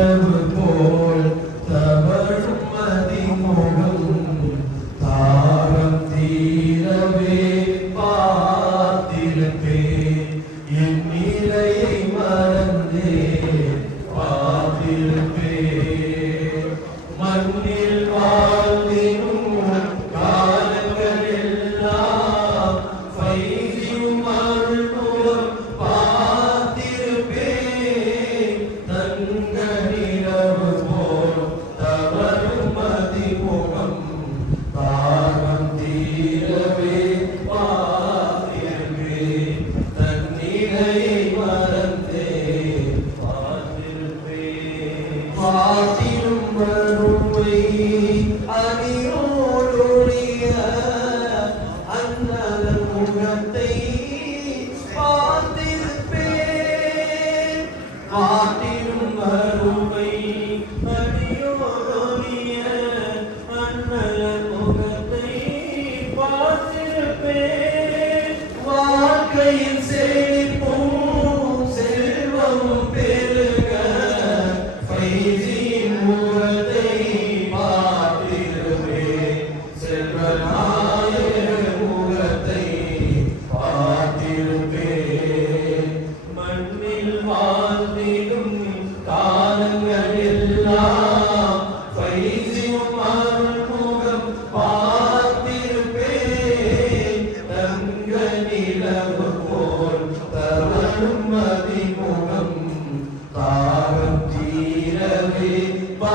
நிலவு போல் தவழும் மதிமுகம் தாரம் தீரவே பார்த்திருப்பேன் என் பாட்டிலும் வருமை அறியும்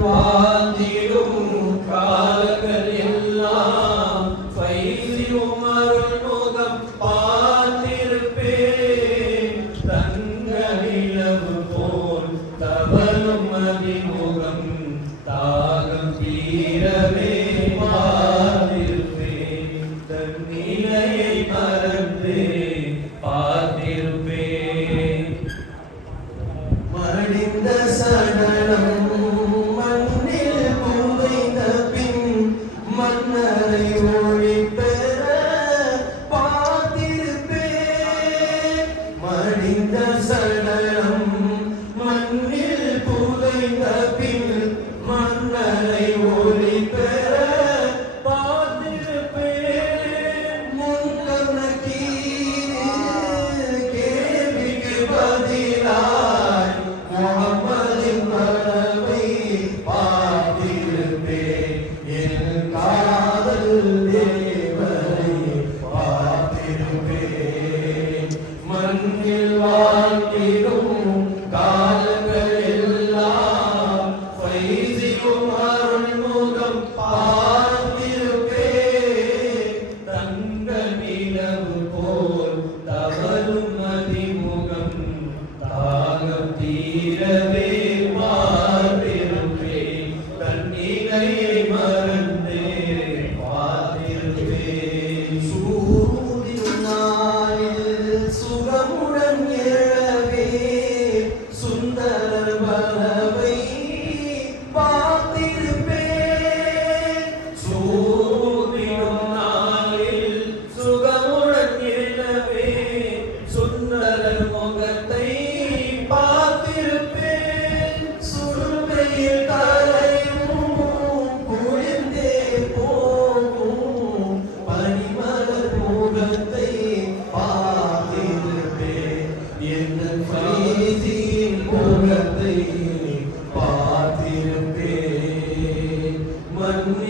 Allah. மன்னரை ஒரே Amém. Hallelujah.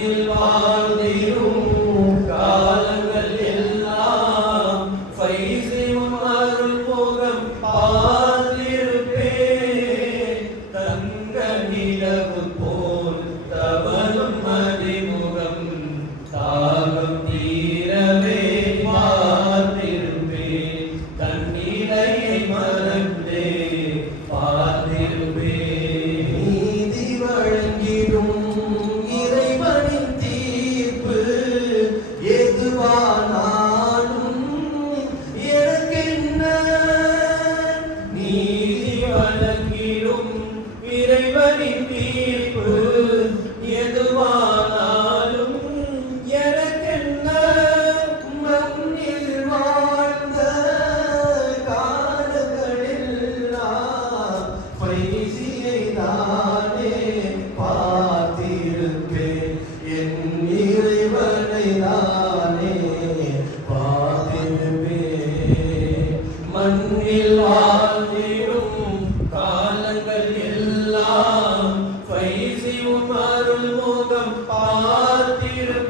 பார்த்திருப்பேன்